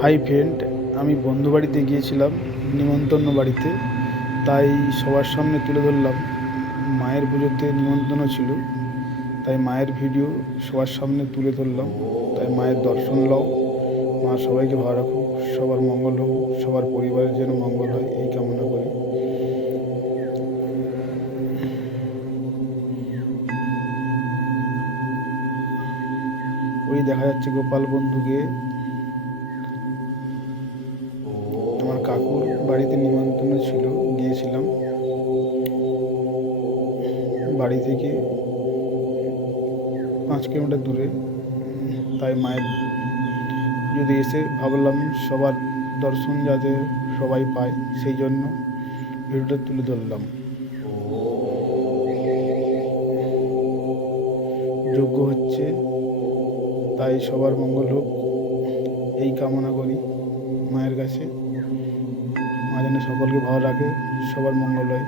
Hi friend, আমি বন্ধু বাড়িতে গিয়েছিলাম, নিমন্ত্রণ বাড়িতে। তাই সবার সামনে তুলে ধরলাম। মায়ের পুজোতে নিমন্ত্রণ ছিল, তাই মায়ের ভিডিও সবার সামনে তুলে ধরলাম। তাই মায়ের দর্শন লও, মা সবাইকে ভালো রাখুক, সবার মঙ্গল হোক, সবার পরিবারের যেন মঙ্গল হয় এই কামনা করি। ওই দেখা যাচ্ছে গোপাল বন্ধুকে। আমার কাকুর বাড়িতে নিমন্ত্রণ ছিল, গিয়েছিলাম। বাড়ি থেকে 5 কিলোমিটার দূরে। তাই মায়ের যদি এসে ভাবলাম সবার দর্শন যাতে সবাই পায়, সেই জন্য ভিডিওটা তুলে ধরলাম। যজ্ঞ হচ্ছে, তাই সবার মঙ্গল হোক এই কামনা করি মায়ের কাছে। মা যেন সকলকে ভালো রাখে, সবার মঙ্গল হয়,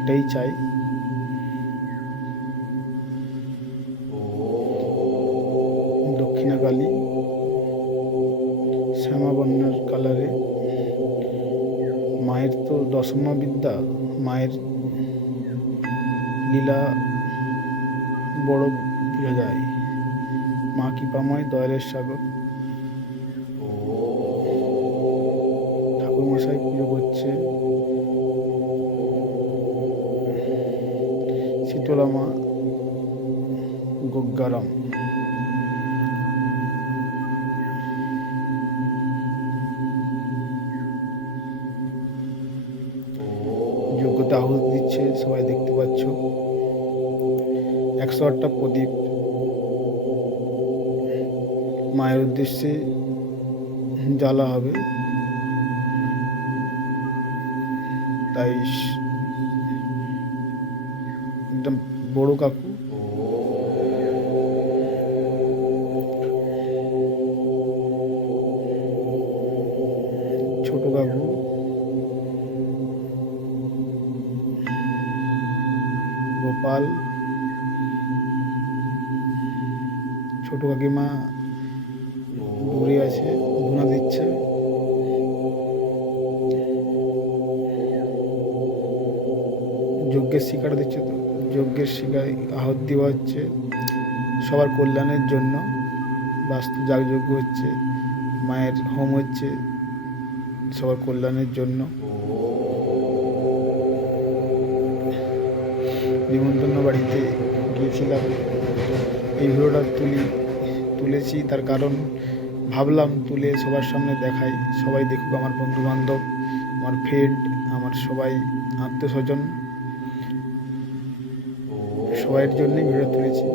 এটাই চাই। দক্ষিণাকালী শ্যামাবর্ণের কালারে, মায়ের তো দশমা বিদ্যা, মায়ের লীলা বড় বোঝা যায়। মা কৃপাময়, দয়ালের সাগর। ঠাকুরমশাই পুজো করছে, শীতলা মা, গগ্গারাম। যজ্ঞতে আহুতি দিচ্ছে, সবাই দেখতে পাচ্ছ। 108টা প্রদীপ মায়ের উদ্দেশ্যে জ্বালা হবে। তাই একদম বড় কাকু, ছোট কাকু, গোপাল, ছোট কাকিমা দূরে আছে, ধুনা দিচ্ছে। যজ্ঞের শিকার দিচ্ছে, তো যজ্ঞের শিকার আহুতি দেওয়া হচ্ছে সবার কল্যাণের জন্য। বাস্তু যাগযজ্ঞ হচ্ছে, মায়ের হোম হচ্ছে সবার কল্যাণের জন্য। নিমন্ত্রণ বাড়িতে গিয়েছিলাম। এই ভিডিওটা তুলেছি তার কারণ ভাবলাম তুলে সবার সামনে দেখাই, সবাই দেখুক, আমার বন্ধু বান্ধব, আমার ফ্রেন্ড, আমার সবাই আত্মীয় স্বজন, সবাইয়ের জন্যই ভিডিও তুলেছি।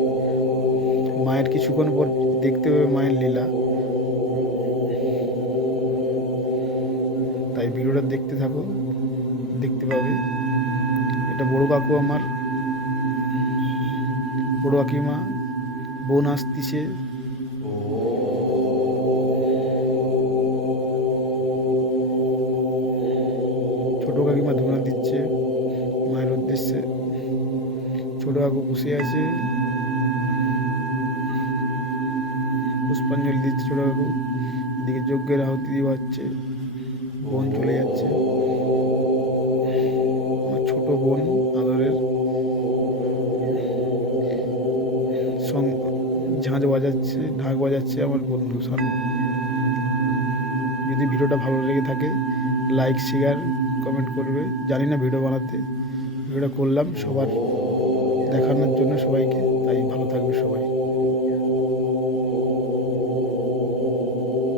মায়ের কিছুক্ষণ পর দেখতে পাবে মায়ের লীলা, তাই ভিডিওটা দেখতে থাকো, দেখতে পাবে। এটা বড় কাকু, আমার বড় কাকিমা, বোন আসতিছে। ছোট কাকিমা ধুনা দিচ্ছে মায়ের উদ্দেশ্যে, ছোট কাকু বসে আছে, পুষ্পাঞ্জলি দিচ্ছে ছোট কাকু। এদিকে যজ্ঞের আহুতি দেওয়া হচ্ছে, বোন চলে যাচ্ছে, আমার ছোট বোন আদরের। ঝাঁঝ বাজাচ্ছে, ঢাক বাজাচ্ছে আমার বন্ধু সানু। যদি ভিডিওটা ভালো লেগে থাকে, লাইক শেয়ার কমেন্ট করবে। জানি না ভিডিও বানাতে, ভিডিওটা করলাম সবার দেখানোর জন্য সবাইকে। তাই ভালো থাকবে সবাই।